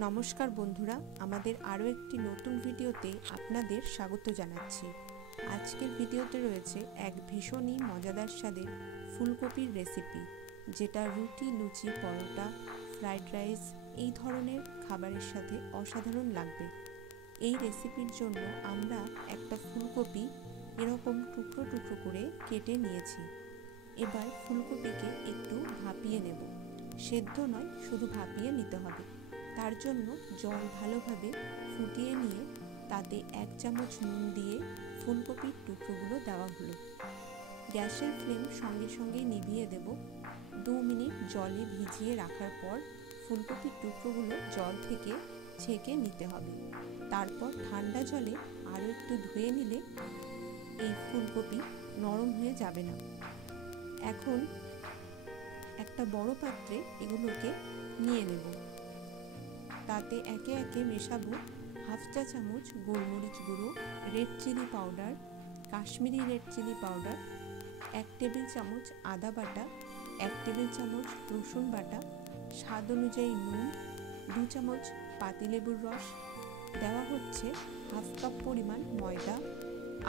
নমস্কার বন্ধুরা, আমাদের আরও একটি নতুন ভিডিওতে আপনাদের স্বাগত জানাচ্ছি। আজকের ভিডিওতে রয়েছে এক ভীষণই মজাদার স্বাদের ফুলকপির রেসিপি, যেটা রুটি, লুচি, পরোটা, ফ্রাইড রাইস এই ধরনের খাবারের সাথে অসাধারণ লাগবে। এই রেসিপির জন্য আমরা একটা ফুলকপি এরকম টুকরো টুকরো করে কেটে নিয়েছি। এবার ফুলকপিকে একটু ভাপিয়ে নেব। সেদ্ধ নয়, শুধু ভাপিয়ে নিতে হবে। তার জন্য জল ভালোভাবে ফুটিয়ে নিয়ে তাতে 1 চামচ নুন দিয়ে ফুলকপির টুকরোগুলো দেওয়া হলো। গ্যাসের ফ্লেম সঙ্গে সঙ্গে নিভিয়ে দেব। 2 মিনিট জলে ভিজিয়ে রাখার পর ফুলকপির টুকরোগুলো জল থেকে ছেঁকে নিতে হবে। তারপর ঠান্ডা জলে আরও একটু ধুয়ে নিলে এই ফুলকপি নরম হয়ে যাবে না। এখন একটা বড় পাত্রে এগুলোকে নিয়ে নেব। তাতে একে একে মেশাবো 1/2 চা চামচ গোলমরিচ গুঁড়ো, red chilli powder, Kashmiri red chilli powder, 1 table চামচ আদা বাটা, 1 টেবিল চামচ রসুন বাটা, স্বাদ অনুযায়ী নুন, 2 চামচ পাতিলেবুর রস, দেওয়া হচ্ছে 1/2 কাপ পরিমাণ ময়দা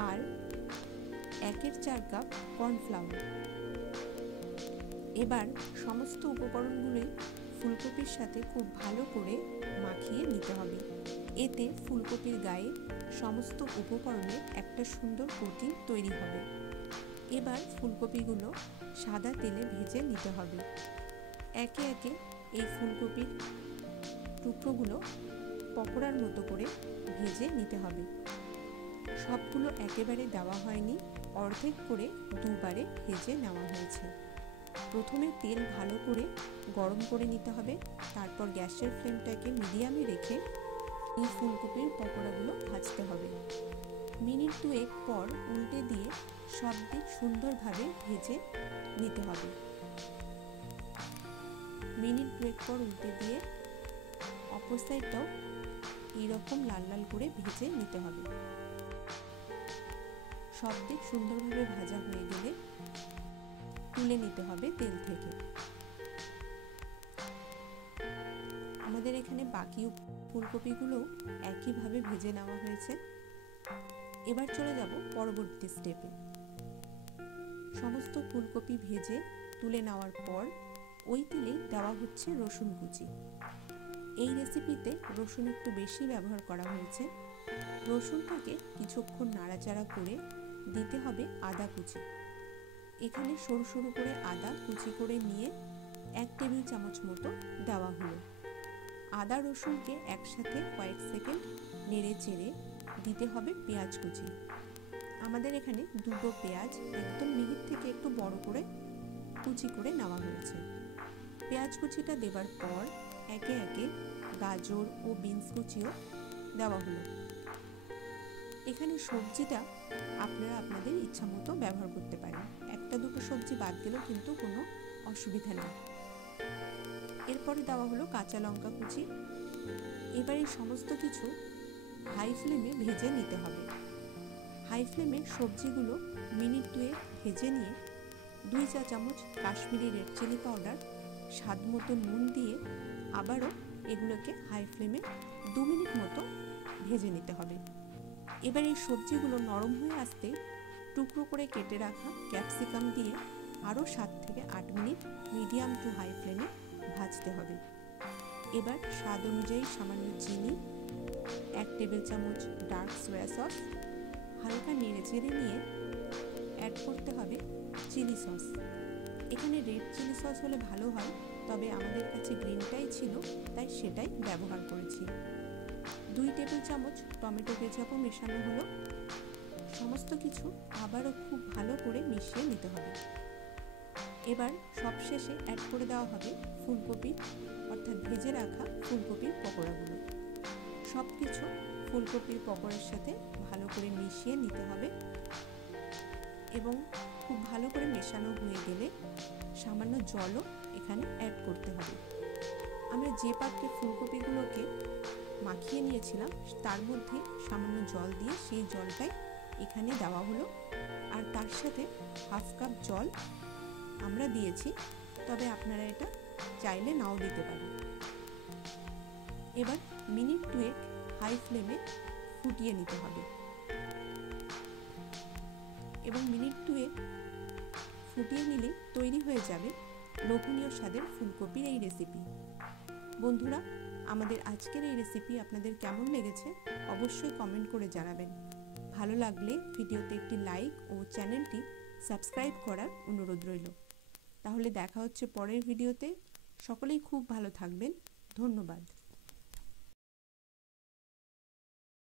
আর 1/4 কাপ কর্নফ্লাওয়ার। এবার সমস্ত উপকরণগুলোই ফুলকপির সাথে খুব ভালো করে মাখিয়ে নিতে হবে। এতে ফুলকপির গায়ে সমস্ত উপকরণের একটা সুন্দর কোটিং তৈরি হবে। এবার ফুলকপিগুলো সাদা তেলে ভেজে নিতে হবে। একে একে এই ফুলকপির টুকরোগুলো পকোড়ার মতো করে ভেজে নিতে হবে। সবগুলো একেবারে দেওয়া হয়নি, অর্ধেক করে দুবারে ভেজে নেওয়া হয়েছে। প্রথমে তেল ভালো করে গরম করে নিতে হবে। তারপর গ্যাসের ফ্লেমটাকে মিডিয়ামে রেখে এই ফুলকপির পকোড়াগুলো ভাজতে হবে। মিনিট 2 পর উল্টে দিয়ে সব দিক সুন্দরভাবে ভেজে নিতে হবে। মিনিট 2 পর উল্টে দিয়ে অপর সাইডটাও এইরকম লাল লাল করে ভেজে নিতে হবে। সব দিক সুন্দরভাবে ভাজা হয়ে গেলে তুলে নিতে হবে তেল থেকে। আমাদের এখানে বাকি ফুলকপিগুলো একইভাবে ভেজে নেওয়া হয়েছে। এবার চলে যাব পরবর্তী স্টেপে। সমস্ত ফুলকপি ভেজে তুলে নেওয়ার পর ওই তেলেই দেওয়া হচ্ছে রসুন কুচি। এই রেসিপিতে রসুন একটু বেশি ব্যবহার করা হয়েছে। রসুনটাকে কিছুক্ষণ নাড়াচাড়া করে দিতে হবে আদা কুচি। এখানে সরু সরু করে আদা কুচি করে নিয়ে 1 টেবিল চামচ মতো দেওয়া হলো। আদা রসুনকে একসাথে কয়েক সেকেন্ড নেড়ে চেড়ে দিতে হবে পেঁয়াজ কুচি। আমাদের এখানে 2টো পেঁয়াজ একদম মিহির থেকে একটু বড় করে কুচি করে নেওয়া হয়েছে। পেঁয়াজ কুচিটা দেওয়ার পর একে একে গাজর ও বিনস কুচিও দেওয়া হলো। এখানে সবজিটা আপনারা আপনাদের ইচ্ছা মতো ব্যবহার করতে পারেন। 1-2টো সবজি বাদ দিলেও কিন্তু কোনো অসুবিধা নেই। এরপরে দেওয়া হলো কাঁচা লঙ্কা কুচি। এবার এই সমস্ত কিছু হাই ফ্লেমে ভেজে নিতে হবে। হাই ফ্লেমে সবজিগুলো মিনিট 2 ভেজে নিয়ে 2 চা চামচ কাশ্মীরি রেড চিলি পাউডার, স্বাদ মতো নুন দিয়ে আবারও এগুলোকে হাই ফ্লেমে 2 মিনিট মতো ভেজে নিতে হবে। এবার এই সবজিগুলো নরম হয়ে আসতে টুকরো করে কেটে রাখা ক্যাপসিকাম দিয়ে আরও 7 থেকে 8 মিনিট মিডিয়াম টু হাই ফ্লেমে ভাজতে হবে। এবার স্বাদ অনুযায়ী সামান্য চিনি, 1 টেবিল চামচ ডার্ক সয়া সস, হালকা নেড়ে চেড়ে নিয়ে অ্যাড করতে হবে চিলি সস। এখানে রেড চিলি সস হলে ভালো হয়, তবে আমাদের কাছে গ্রিনটাই ছিল, তাই সেটাই ব্যবহার করেছি। 2 টেবিল চামচ টমেটো কেচাপও মেশানো হলো। সমস্ত কিছু আবারও খুব ভালো করে মিশিয়ে নিতে হবে। এবার সবশেষে অ্যাড করে দেওয়া হবে ফুলকপি, অর্থাৎ ভেজে রাখা ফুলকপির পকোড়াগুলো। সব কিছু ফুলকপির পকোড়ার সাথে ভালো করে মিশিয়ে নিতে হবে এবং খুব ভালো করে মেশানো হয়ে গেলে সামান্য জলও এখানে অ্যাড করতে হবে। আমরা যে পাত্রে ফুলকপিগুলোকে মাখিয়ে নিয়েছিলাম তার মধ্যে সামান্য জল দিয়ে সেই জলটাই এখানে দেওয়া হলো। আর তার সাথে 1/2 কাপ জল আমরা দিয়েছি, তবে আপনারা এটা চাইলে নাও দিতে পারেন। এবার মিনিট 2 হাই ফ্লেমে ফুটিয়ে নিতে হবে এবং মিনিট 2 ফুটিয়ে নিলে তৈরি হয়ে যাবে লোভনীয় স্বাদের ফুলকপির এই রেসিপি। বন্ধুরা, আমাদের আজকের এই রেসিপি আপনাদের কেমন লেগেছে অবশ্যই কমেন্ট করে জানাবেন। ভালো লাগলে ভিডিওতে একটি লাইক ও চ্যানেলটি সাবস্ক্রাইব করার অনুরোধ রইল। তাহলে দেখা হচ্ছে পরের ভিডিওতে। সকলেই খুব ভালো থাকবেন। ধন্যবাদ।